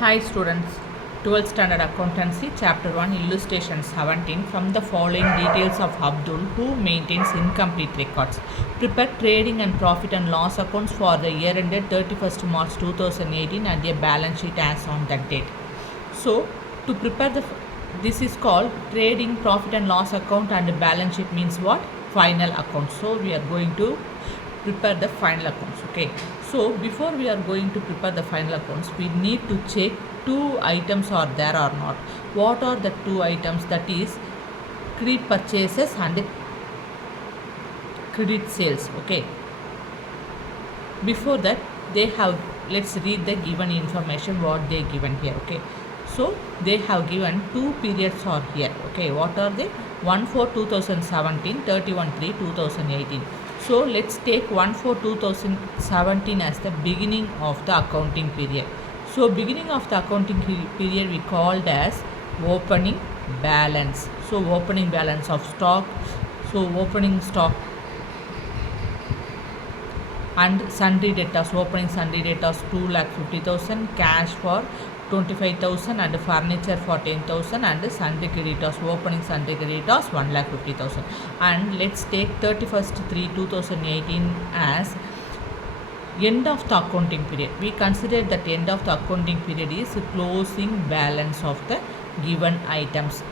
Hi students, 12th Standard Accountancy, Chapter-1, Illustration-17. From the following details of Abdul, who maintains incomplete records. Prepare trading and profit and loss accounts for the year ended 31st March 2018 and a balance sheet as on that date. So, to prepare this is called trading profit and loss account, and balance sheet means what? Final account. So, we are going to prepare the final accounts. Okay, so before we are going to prepare the final accounts, we need to check two items are there or not. What are the two items? That is credit purchases and credit sales. Okay, before that they have, let's read the given information what they given here. Okay, so they have given two periods are here. Okay, what are they? 1/4/2017, 31/3/2018. So let's take 1/4/2017 as the beginning of the accounting period. So beginning of the accounting period we called as opening balance. So opening balance of stock. So opening stock and sundry debtors, opening sundry debtors 2,50,000, cash for 25,000 and furniture for 10,000, and sundry creditors, opening sundry creditors 1,50,000. And let's take 31st/3/2018 as end of the accounting period. We consider that end of the accounting period is closing balance of the given items.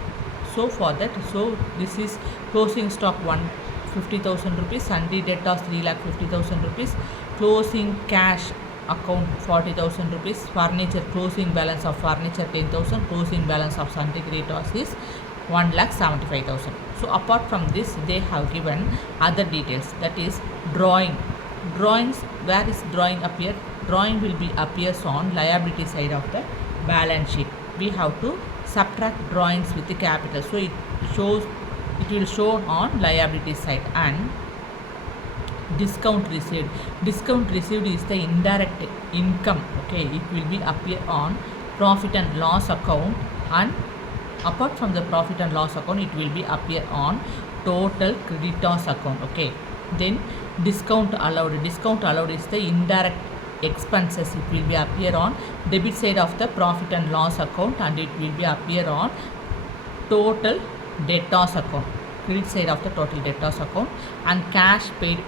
So for that, so this is closing stock 150,000 rupees, sundry debtors 3,50,000 rupees, closing cash account 40,000 rupees, furniture closing balance of furniture 10,000, closing balance of sundry creditors is 1,75,000. So apart from this, they have given other details, that is drawing. Drawings, where is drawing appear? Drawing will be appears on liability side of the balance sheet. We have to subtract drawings with the capital, so it will show on liability side. And discount received. Discount received is the indirect income. Okay, it will be appear on profit and loss account, and apart from the profit and loss account, it will be appear on total creditors account. Okay, then discount allowed. Discount allowed is the indirect expenses. It will be appear on debit side of the profit and loss account, and it will be appear on total debtors account, credit side of the total debtors account. And cash paid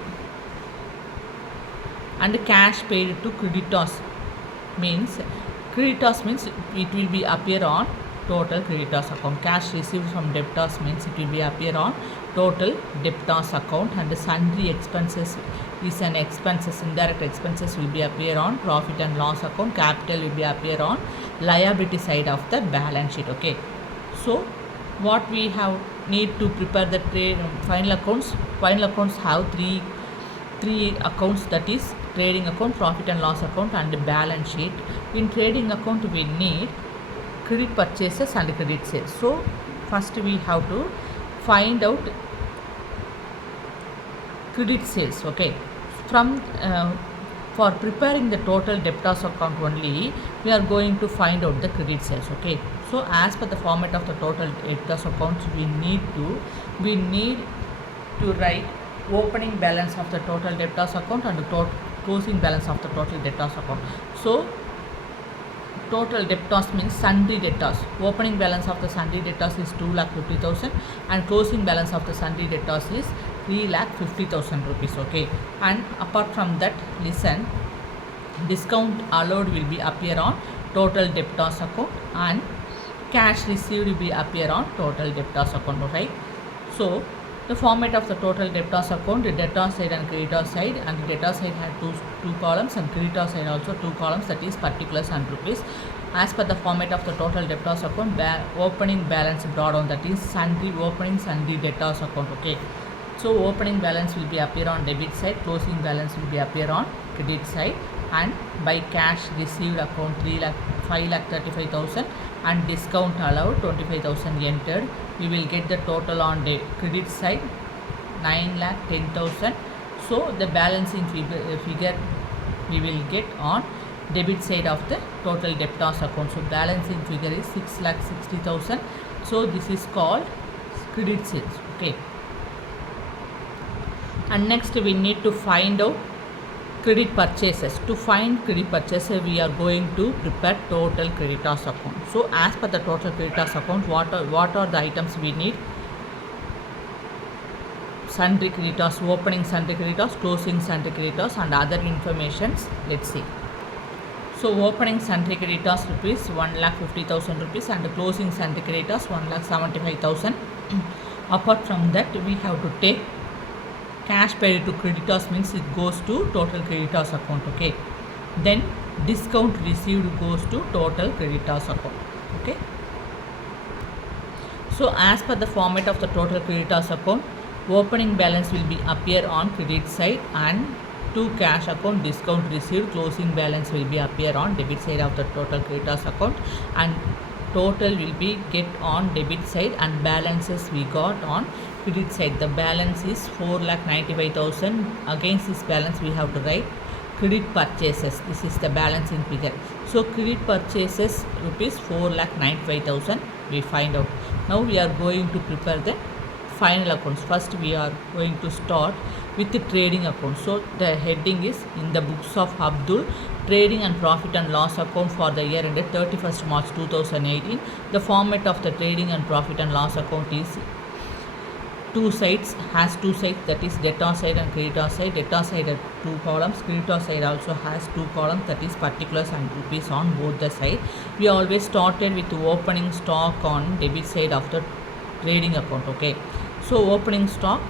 to creditors means it will be appear on total creditors account. Cash received from debtors means it will be appear on total debtors account. And sundry expenses is an expenses, indirect expenses will be appear on profit and loss account. Capital will be appear on liability side of the balance sheet. Okay, so what we have need to prepare the final accounts. Final accounts have three accounts, that is trading account, profit and loss account, and balance sheet. In trading account we need credit purchases and credit sales. So first we have to find out credit sales. Okay, from for preparing the total debtors account only, we are going to find out the credit sales. Okay, so as per the format of the total debtors accounts, we need to write opening balance of the total debtors account and closing balance of the total debtors account. So total debtors means sundry debtors. Opening balance of the sundry debtors is 2,50,000 and closing balance of the sundry debtors is 3,50,000 rupees. Okay, and apart from that, listen, discount allowed will be appear on total debtors account, and cash received will be appear on total debtors account. Right, so the format of the total debtors account, the debtor side and creditor side, and the debtor side had two columns and creditor side also two columns, that is particulars and rupees. As per the format of the total debtors account, opening balance drawdown, that is opening sundry debtors account. Okay, so opening balance will be appear on debit side, closing balance will be appear on credit side. And by cash received account 5,35,000 and discount allowed 25,000 entered, we will get the total on the credit side 9,10,000. So the balancing figure we will get on debit side of the total debtors account. So balancing figure is 6,60,000. So this is called credit sales. Okay, and next we need to find out credit purchases. To find credit purchases, we are going to prepare total creditors account. So as per the total creditors account, what are the items we need? Sundry creditors, opening sundry creditors, closing sundry creditors, and other informations. Let's see. So opening sundry creditors rupees 1,50,000 rupees and closing sundry creditors 1,75,000. Apart from that, we have to take cash paid to creditors, means it goes to total creditors account. Okay. Then discount received goes to total creditors account. Okay. So as per the format of the total creditors account, opening balance will be appear on credit side, and to cash account discount received, closing balance will be appear on debit side of the total creditors account, and total will be get on debit side, and balances we got on credit side. The balance is 4,95,000. Against this balance we have to write credit purchases. This is the balance in figure. So credit purchases rupees 4,95,000 we find out. Now we are going to prepare the final accounts. First we are going to start with the trading account. So the heading is in the books of Abdul, trading and profit and loss account for the year ended 31st March 2018. The format of the trading and profit and loss account is two sides, has two sides, that is debtor side and creditor side. Debtor side has two columns, creditor side also has two columns, that is particulars and rupees on both the side. We always started with opening stock on debit side of the trading account. Okay. So opening stock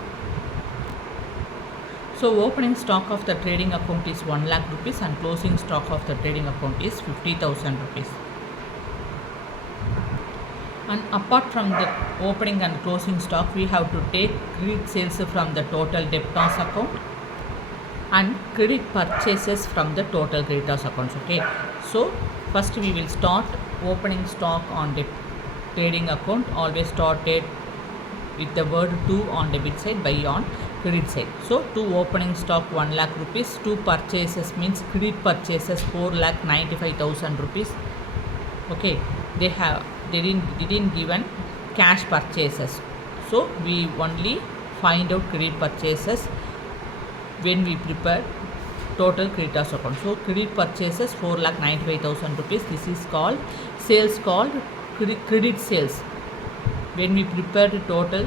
of the trading account is 1 lakh rupees and closing stock of the trading account is 50,000 rupees. And apart from the opening and closing stock, we have to take credit sales from the total debtors account and credit purchases from the total creditors accounts. Okay. So first we will start opening stock on the trading account. Always started with the word to on debit side, by on credit side. So to opening stock 1 lakh rupees, to purchases means credit purchases 4,95,000 rupees. Okay, they didn't given cash purchases, so we only find out credit purchases when we prepare total creditors account. So credit purchases 4,95,000 rupees. This is called sales, called credit sales. When we prepare the total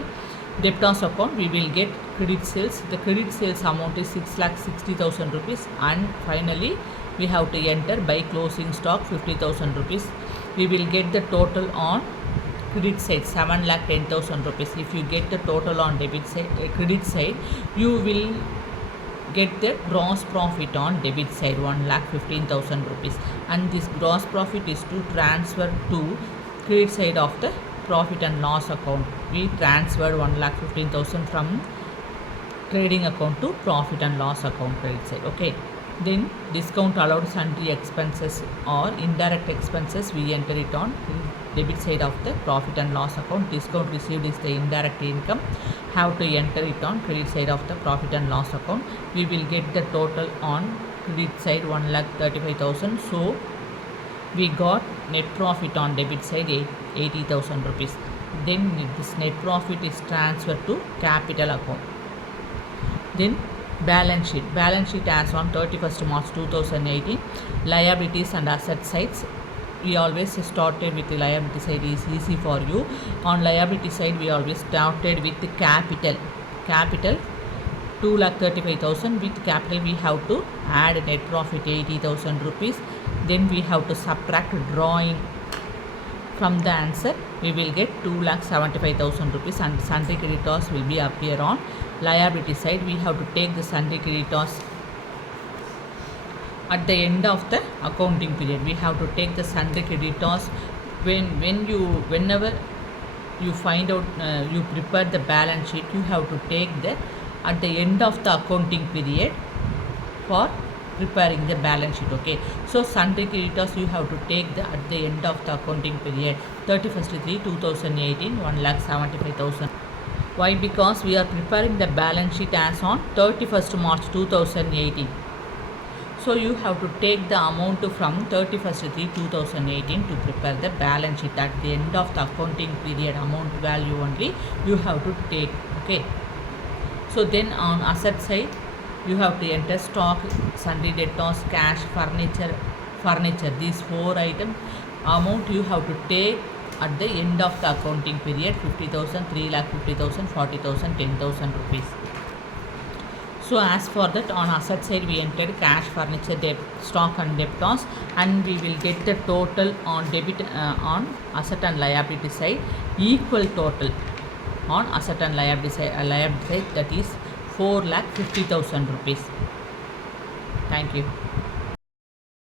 debtors account, we will get credit sales. The credit sales amount is 6,60,000 rupees, and finally we have to enter by closing stock 50,000 rupees. We will get the total on credit side 7,10,000 rupees. If you get the total on debit side, credit side, you will get the gross profit on debit side 1,15,000 rupees, and this gross profit is to transfer to credit side of the profit and loss account. We transferred 1,15,000 from trading account to profit and loss account credit side. Okay. Then discount allowed sundry expenses or indirect expenses, we enter it on debit side of the profit and loss account. Discount received is the indirect income, have to enter it on credit side of the profit and loss account. We will get the total on credit side 1,35,000. So we got net profit on debit side 80,000 rupees. Then this net profit is transferred to capital account. Then balance sheet as on 31st March 2018. Liabilities and asset sides, we always started with the liability side, is easy for you. On liability side, we always started with the capital 2,35,000. with capital we have to add net profit 80,000 rupees. Then we have to subtract drawing. From the answer we will get 2,75,000 rupees, and sundry creditors will be appear on liability side. We have to take the sundry creditors at the end of the accounting period. We have to take the sundry creditors whenever you find out you prepare the balance sheet, you have to take that at the end of the accounting period for preparing the balance sheet. Okay, so sundry creditors you have to take at the end of the accounting period 31st/3/2018 1,75,000. Why? Because we are preparing the balance sheet as on 31st March 2018. So you have to take the amount from 31st/3/2018 to prepare the balance sheet. At the end of the accounting period amount value only you have to take. Okay, so then on asset side You have to enter stock, sundry debtors, cash, furniture. These 4 items amount you have to take at the end of the accounting period: 50,000, 3,50,000, 40,000, 10,000 rupees. So as for that, on asset side we entered cash, furniture, debt, stock and debtors, and we will get the total on debit on asset and liability side, equal total on asset and liability side, that is 4,50,000 rupees. Thank you.